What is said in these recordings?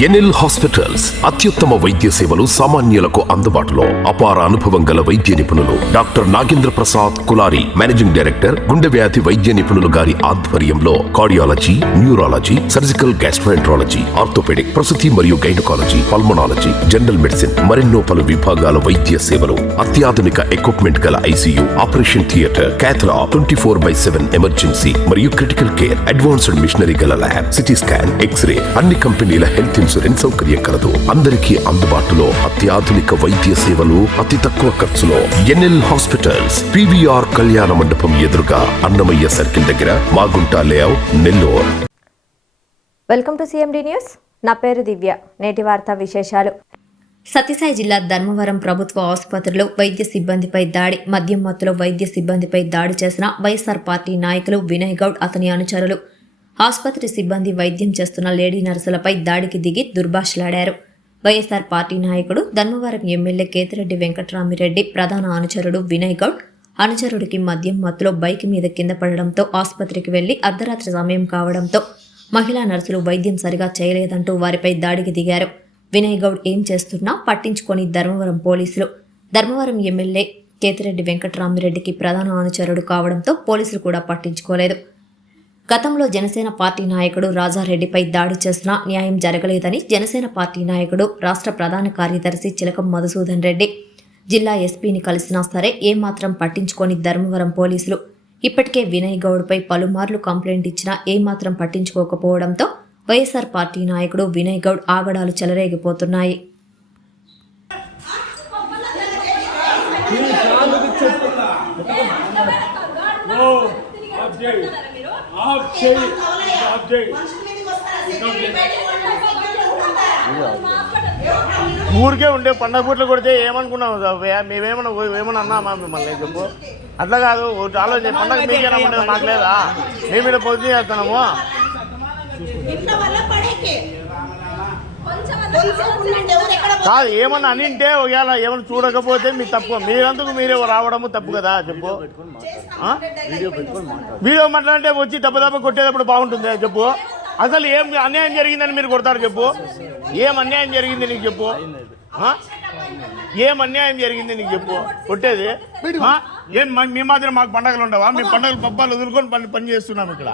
NL hospitals అత్యుత్తమ వైద్య సేవలు సామాన్యులకు అందుబాటులో. అపార అనుభవం గల వైద్య నిపుణులు doctor Nagendra Prasad Kulari, managing director, గుండె వ్యాధి వైద్య నిపుణులు గారి ఆధ్వర్యంలో cardiology, neurology, surgical gastroenterology, orthopaedic, ప్రసూతి మరియు గైనకాలజీ, పల్మనాలజీ, జనరల్ మెడిసిన్ మరెన్నో పలు విభాగాల వైద్య సేవలు, అత్యాధునిక ఎక్విప్మెంట్ గల ఐసీయూ, ఆపరేషన్ థియేటర్, క్యాథ్లా, 24/7 ఎమర్జెన్సీ మరియు క్రిటికల్ కేర్, అడ్వాన్స్డ్ మిషనరీ గల ల్యాబ్, సిటీ స్కాన్, ఎక్స్రే, అన్ని కంపెనీల హెల్త్ ఇన్సూరెన్స్ సౌకర్యం కలదు. అందరికీ అందుబాటులో అత్యాధునిక వైద్య సేవలు అతి తక్కువ ఖర్చులో. ఎన్ఎల్ హాస్పిటల్స్, పివిఆర్ కళ్యాణ మండపం ఎదురుగా, అన్నమయ్య సర్కిల్ దగ్గర, Magunta layout, Nellore. Welcome to CMD news. నా పేరు దివ్య. నేటి వార్తా విశేషాలు. సత్యసాయి జిల్లా ధర్మవరం ప్రభుత్వ ఆసుపత్రిలో వైద్య సిబ్బందిపై దాడి. మద్యం మత్తులో వైద్య సిబ్బందిపై దాడి చేసిన వైఎస్ఆర్ పార్టీ నాయకులు వినయ్ గౌడ్, అతని అనుచరులు. ఆసుపత్రి సిబ్బంది వైద్యం చేస్తున్న లేడీ నర్సులపై దాడికి దిగి దుర్భాషలాడారు. వైఎస్ఆర్ పార్టీ నాయకుడు, ధర్మవరం ఎమ్మెల్యే కేతిరెడ్డి వెంకట్రామిరెడ్డి ప్రధాన అనుచరుడు వినయ్ గౌడ్ అనుచరుడికి మద్యం మత్తులో బైక్ మీద కింద పడడంతో ఆసుపత్రికి వెళ్లి అర్ధరాత్రి సమయం కావడంతో మహిళా నర్సులు వైద్యం సరిగా చేయలేదంటూ వారిపై దాడికి దిగారు. వినయ్ గౌడ్ ఏం చేస్తున్నా పట్టించుకొని ధర్మవరం పోలీసులు. ధర్మవరం ఎమ్మెల్యే కేతిరెడ్డి వెంకట్రామిరెడ్డికి ప్రధాన అనుచరుడు కావడంతో పోలీసులు కూడా పట్టించుకోలేదు. గతంలో జనసేన పార్టీ నాయకుడు రాజారెడ్డిపై దాడి చేసినా న్యాయం జరగలేదని జనసేన పార్టీ నాయకుడు, రాష్ట్ర ప్రధాన కార్యదర్శి చిలకం మధుసూదన్ రెడ్డి జిల్లా ఎస్పీని కలిసినా సరే ఏమాత్రం పట్టించుకొని ధర్మవరం పోలీసులు. ఇప్పటికే వినయ్ గౌడ్పై పలుమార్లు కంప్లైంట్ ఇచ్చినా ఏమాత్రం పట్టించుకోకపోవడంతో వైఎస్ఆర్ పార్టీ నాయకుడు వినయ్ గౌడ్ ఆగడాలు చెలరేగిపోతున్నాయి. ఊరికే ఉండే పండగ పూట్లు కొడితే ఏమనుకున్నావు? మేమేమన్నా అన్నామా మిమ్మల్ని? చెప్పు. అట్లా కాదు, ఆలోచన పండగ మీకేనా ఉండదు, నాకు లేదా? మేము మీద పొద్దు చేస్తున్నాము. కాదు, ఏమన్నా అనింటే ఒకవేళ ఏమన్నా చూడకపోతే మీ తప్పు, మీరందుకు మీరే రావడము తప్పు కదా. చెప్పు. వీడియో మాట్లాడితే వచ్చి దెబ్బ కొట్టేటప్పుడు బాగుంటుంది. చెప్పు. అసలు ఏం అన్యాయం జరిగిందని మీరు కొడతారు? చెప్పు. ఏం అన్యాయం జరిగింది నీకు? చెప్పు. ఏం అన్యాయం జరిగింది నీకు? చెప్పు. కొట్టేది ఏం? మీ మాత్రం మాకు పండగలు ఉండవా? మీ పండగలు పబ్బాలు వదులుకొని పని చేస్తున్నాం ఇక్కడ.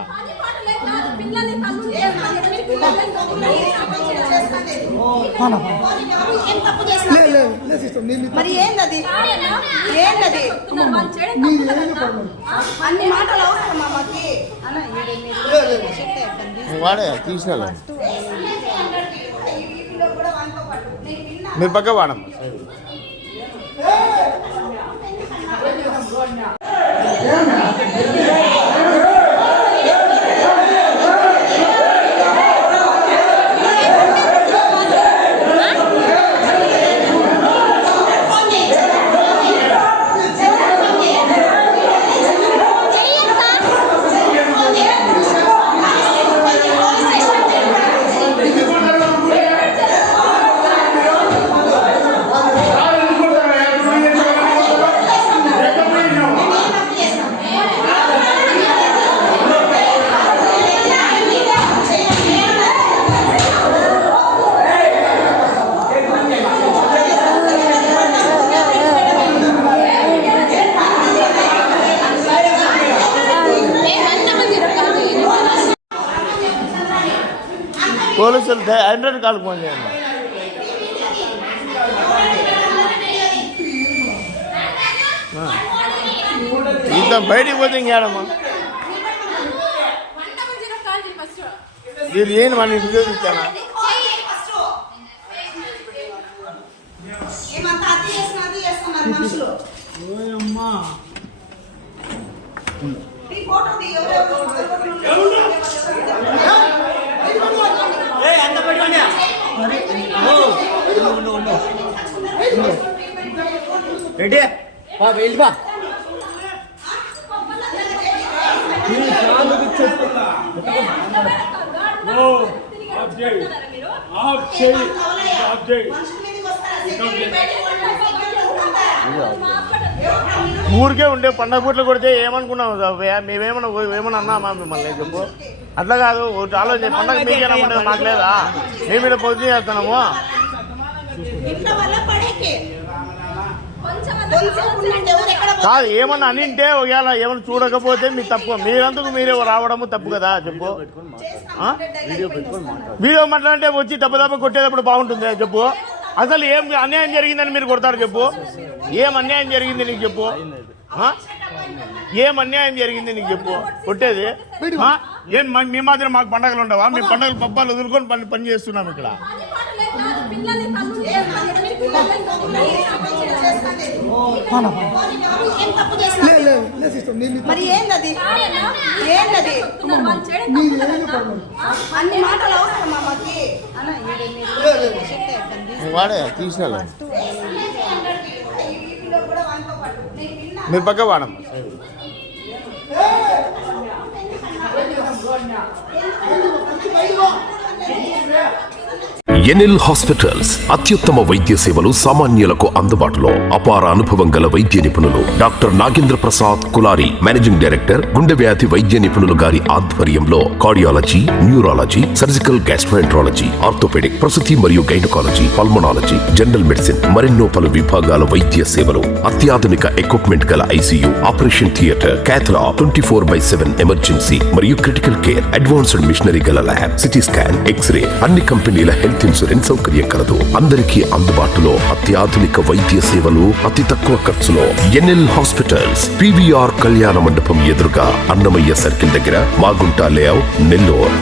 మరి ఏంటది? ఏంటది? అన్ని మాటలు అవసరమా మాకి? వాడే తీసిన మీరు పక్క వాడమ్మా. పోలీసులు 100 కాల్ ఫోన్ చేయండి. ఇంత బయటికి పోతే ఇంకేడమ్మా మీరు ఏంటి మన ఇంటికి ఇచ్చానా? రెడీ వెళ్ళిపా. ఊరికే ఉండే పండగ పూట్లు కొడితే ఏమనుకున్నావు? మేమేమన్నా అన్నామా మిమ్మల్ని? చెప్పు. అట్లా కాదు ఒకటి ఆలోచన పండగ మీకేనా ఉండదు మాకు లేదా మేము ఇక్కడ పొద్దు చేస్తున్నాము ఇంట్లో వల్ల పడేకి కొంచెం ఉండండి, ఎవరు ఎక్కడ కాదు ఏమన్నా అనింటే ఒకవేళ ఏమన్నా చూడకపోతే మీ తప్పు మీరందుకు మీరే రావడము తప్పు కదా చెప్పు ఆ? వీడియో మాట్లాడంటే వచ్చి దెబ్బ కొట్టేటప్పుడు బాగుంటుంది చెప్పు అసలు ఏం అన్యాయం జరిగిందని మీరు కొడతారు చెప్పు ఏం అన్యాయం జరిగింది నీకు చెప్పు ఆ? ఏం అన్యాయం జరిగింది నీకు చెప్పు కొట్టేది ఆ? ఏం మీ మాత్రం మాకు పండగలు ఉండవా మేము పండగలు పబ్బాలు వదులుకొని పని చేస్తున్నాం ఇక్కడ ఏం తప్పు చేస్తున్నారు? మరి ఏందది ఏందది అన్ని మాటలు అవసరమా మాకి వాడే తీసిన మీరు పక్క వాడమ్మ ఎన్ఎల్ హాస్పిటల్స్ అత్యుత్తమ వైద్య సేవలు సామాన్యులకు అందుబాటులో అపార అనుభవం గల వైద్య నిపుణులు doctor Nagendra Prasad Kulari managing director గుండె వ్యాధి వైద్య నిపుణులు గారి ఆధ్వర్యంలో cardiology neurology surgical gastroenterology orthopaedic ప్రసూతి మరియు గైనకాలజీ పల్మనాలజీ జనరల్ మెడిసిన్ మరెన్నో పలు విభాగాల వైద్య సేవలు అత్యాధునిక ఎక్విప్మెంట్ గల ఐసీయూ ఆపరేషన్ థియేటర్ క్యాథ్లా 24/7 ఎమర్జెన్సీ మరియు క్రిటికల్ కేర్ అడ్వాన్స్డ్ మిషనరీ గల ల్యాబ్ సిటీ స్కాన్ ఎక్స్రే అన్ని కంపెనీల హెల్త్ ఇన్సూరెన్స్ సౌకర్యం కలదు అందరికీ అందుబాటులో అత్యాధునిక వైద్య సేవలు అతి తక్కువ ఖర్చులో ఎన్ఎల్ హాస్పిటల్స్ పివిఆర్ కళ్యాణ మండపం ఎదురుగా అన్నమయ్య సర్కిల్ దగ్గర మాగుంట లేఅవుట్ నెల్లూరు